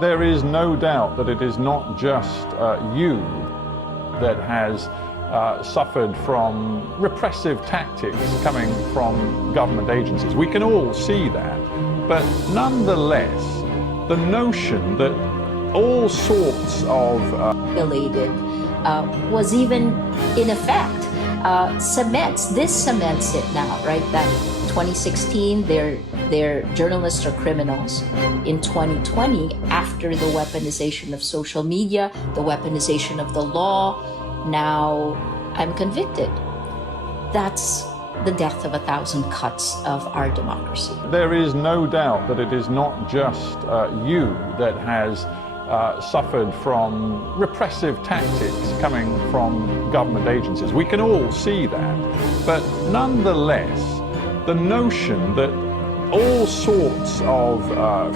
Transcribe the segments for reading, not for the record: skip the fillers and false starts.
There is no doubt that it is not just you that has suffered from repressive tactics coming from government agencies. We can all see that. But nonetheless, the notion that all sorts of was even in effect cements it now, right? That 2016 their journalists are criminals. In 2020, after the weaponization of social media, the weaponization of the law, now I'm convicted. That's the death of 1,000 cuts of our democracy. There is no doubt that it is not just you that has suffered from repressive tactics coming from government agencies. We can all see that. But nonetheless, the notion that all sorts of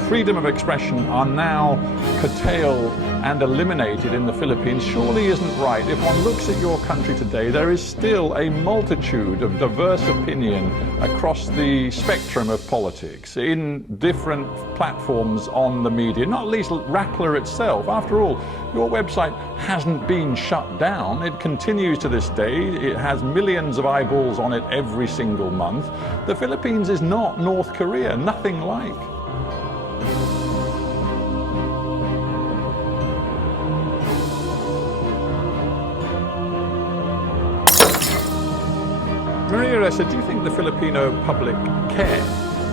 freedom of expression are now curtailed and eliminated in the Philippines surely isn't right. If one looks at your country today, there is still a multitude of diverse opinion across the spectrum of politics in different platforms on the media, not least Rappler itself. After all, your website hasn't been shut down. It continues to this day. It has millions of eyeballs on it every single month. The Philippines is not North Korea, nothing like. Maria Ressa, do you think the Filipino public care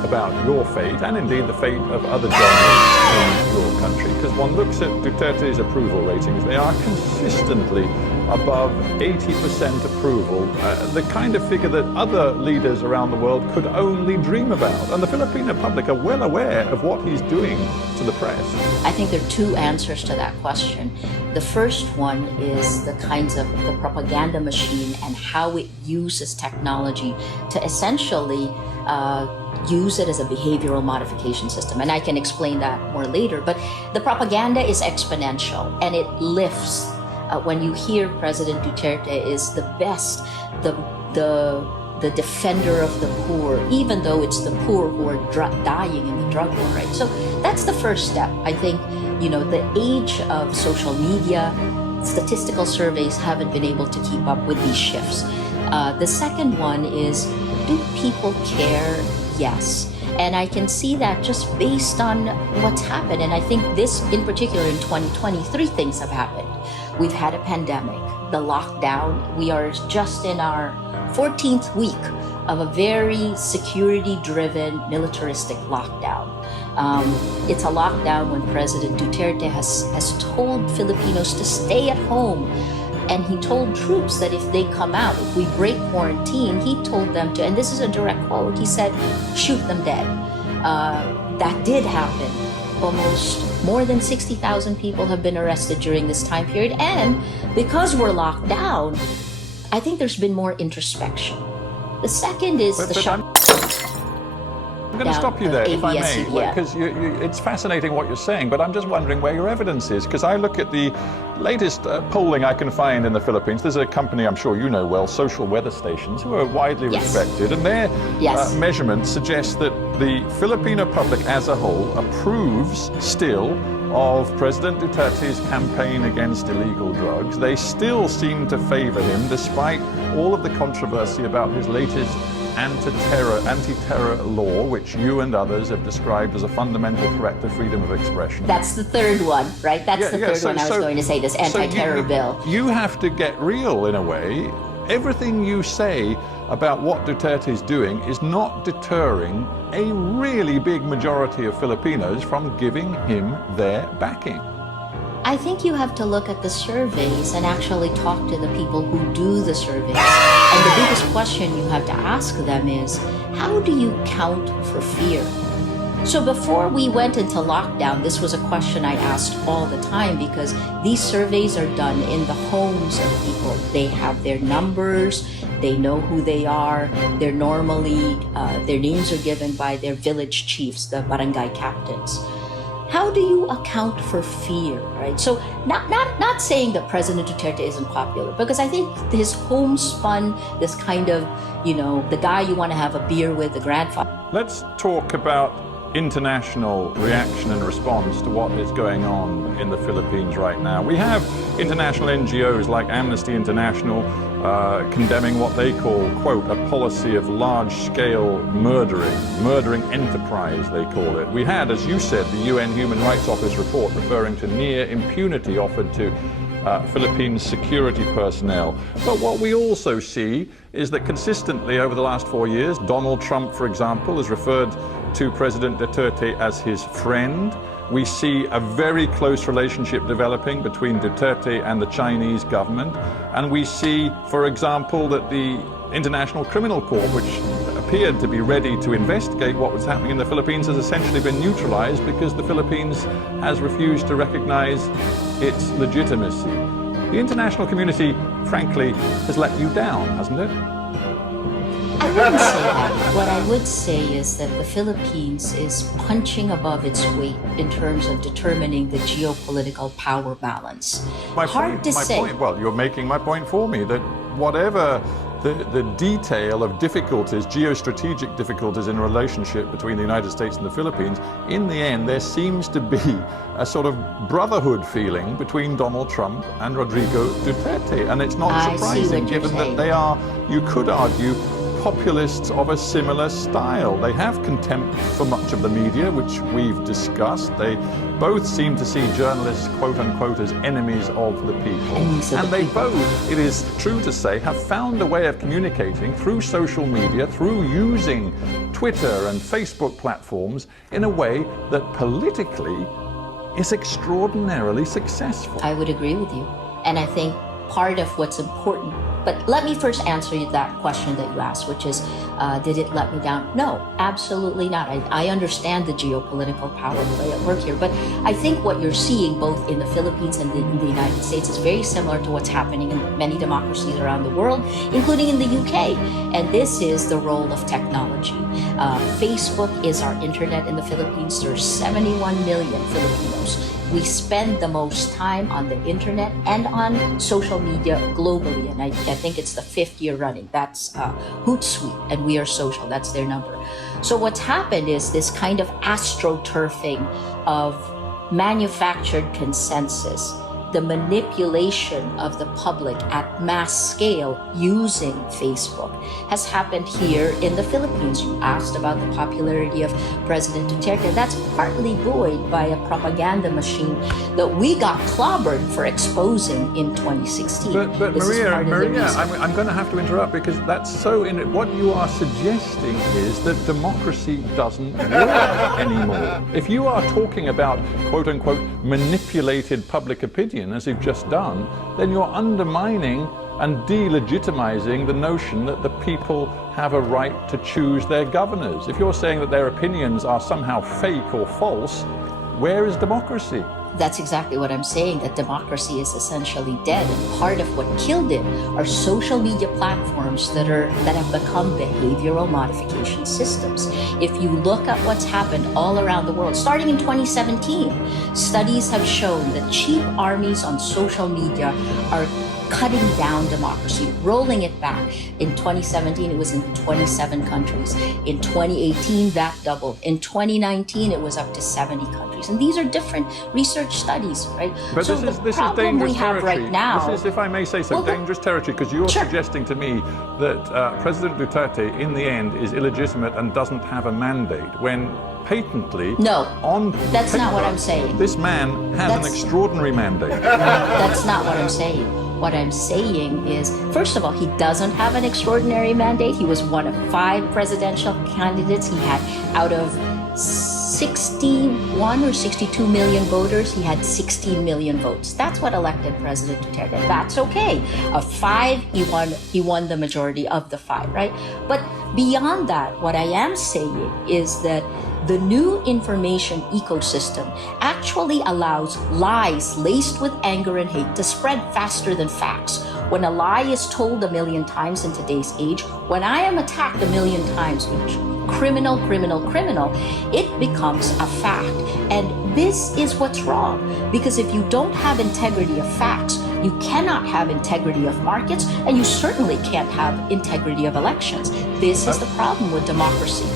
about your fate and indeed the fate of other journalists in your country? Because one looks at Duterte's approval ratings, they are consistently above 80% approval, the kind of figure that other leaders around the world could only dream about. And the Filipino public are well aware of what he's doing to the press. I think there are two answers to that question. The first one is the kinds of the propaganda machine and how it uses technology to essentially use it as a behavioral modification system. And I can explain that more later. But the propaganda is exponential and it lifts. When you hear President Duterte is the best, the defender of the poor, even though it's the poor who are dying in the drug war, right? So that's the first step. I think, the age of social media, statistical surveys haven't been able to keep up with these shifts. The second one is, do people care? Yes. And I can see that just based on what's happened. And I think this, in particular in 2020, three things have happened. We've had a pandemic, the lockdown. We are just in our 14th week of a very security-driven, militaristic lockdown. It's a lockdown when President Duterte has told Filipinos to stay at home. And he told troops that if they come out, if we break quarantine, he told them to, and this is a direct quote, he said, shoot them dead. That did happen. Almost more than 60,000 people have been arrested during this time period. And because we're locked down, I think there's been more introspection. The second is I'm going to stop you there, if I may, because it's fascinating what you're saying, but I'm just wondering where your evidence is, because I look at the latest polling I can find in the Philippines. There's a company I'm sure you know well, Social Weather Stations, who are widely respected, and their measurements suggest that the Filipino public as a whole approves still of President Duterte's campaign against illegal drugs. They still seem to favor him, despite all of the controversy about his latest anti-terror law, which you and others have described as a fundamental threat to freedom of expression. That's the third one, right? That's the third one I was going to say, this anti-terror bill. You have to get real in a way. Everything you say about what Duterte is doing is not deterring a really big majority of Filipinos from giving him their backing. I think you have to look at the surveys and actually talk to the people who do the surveys. And the biggest question you have to ask them is, how do you count for fear? So before we went into lockdown, this was a question I asked all the time, because these surveys are done in the homes of people. They have their numbers, they know who they are, they're normally, their names are given by their village chiefs, the barangay captains. How do you account for fear, right? So not saying that President Duterte isn't popular, because I think his homespun, this kind of, the guy you want to have a beer with, the grandfather. Let's talk about international reaction and response to what is going on in the Philippines right now. We have international NGOs like Amnesty International condemning what they call, quote, a policy of large-scale murdering enterprise, they call it. We had, as you said, the UN Human Rights Office report referring to near impunity offered to Philippines security personnel. But what we also see is that consistently over the last 4 years, Donald Trump, for example, has referred to President Duterte as his friend. We see a very close relationship developing between Duterte and the Chinese government. And we see, for example, that the International Criminal Court, which appeared to be ready to investigate what was happening in the Philippines, has essentially been neutralized because the Philippines has refused to recognize its legitimacy. The international community, frankly, has let you down, hasn't it? I wouldn't say that. What I would say is that the Philippines is punching above its weight in terms of determining the geopolitical power balance. Well, you're making my point for me, that whatever the detail of difficulties, geostrategic difficulties in relationship between the United States and the Philippines, in the end there seems to be a sort of brotherhood feeling between Donald Trump and Rodrigo Duterte. And it's not surprising given that they are, you could argue, populists of a similar style. They have contempt for much of the media, which we've discussed. They both seem to see journalists, quote unquote, as enemies of the people. And they both, it is true to say, have found a way of communicating through social media, through using Twitter and Facebook platforms in a way that politically is extraordinarily successful. I would agree with you. And I think part of what's important, but let me first answer that question that you asked, which is, did it let me down? No, absolutely not. I understand the geopolitical power play at work here, but I think what you're seeing both in the Philippines and in the United States is very similar to what's happening in many democracies around the world, including in the UK. And this is the role of technology. Facebook is our internet in the Philippines. There's 71 million Filipinos. We spend the most time on the internet and on social media globally, and I think it's the 5th year running. That's Hootsuite, and We Are Social. That's their number. So what's happened is this kind of astroturfing of manufactured consensus, the manipulation of the public at mass scale using Facebook has happened here in the Philippines. You asked about the popularity of President Duterte. That's partly buoyed by a propaganda machine that we got clobbered for exposing in 2016. But Maria, I'm going to have to interrupt because that's so what you are suggesting is that democracy doesn't work anymore. If you are talking about, quote unquote, manipulated public opinion, as you've just done, then you're undermining and delegitimizing the notion that the people have a right to choose their governors. If you're saying that their opinions are somehow fake or false, where is democracy? That's exactly what I'm saying, that democracy is essentially dead. And part of what killed it are social media platforms that have become behavioral modification systems. If you look at what's happened all around the world, starting in 2017, studies have shown that cheap armies on social media are cutting down democracy, rolling it back. In 2017, it was in 27 countries. In 2018, that doubled. In 2019, it was up to 70 countries. And these are different research studies, right? But so this is problem dangerous we have territory. right now. This is, if I may say so, dangerous territory, because you're suggesting to me that President Duterte, in the end, is illegitimate and doesn't have a mandate, when patently, that's not what I'm saying. This man has an extraordinary mandate. That's not what I'm saying. What I'm saying is, first of all, he doesn't have an extraordinary mandate. He was one of 5 presidential candidates. He had, out of 61 or 62 million voters, he had 16 million votes. That's what elected President Duterte. That's okay. Of 5, he won the majority of the 5, right? But beyond that, what I am saying is that the new information ecosystem actually allows lies laced with anger and hate to spread faster than facts. When a lie is told 1 million times in today's age, when I am attacked 1 million times with criminal, it becomes a fact. And this is what's wrong, because if you don't have integrity of facts, you cannot have integrity of markets, and you certainly can't have integrity of elections. This is the problem with democracy.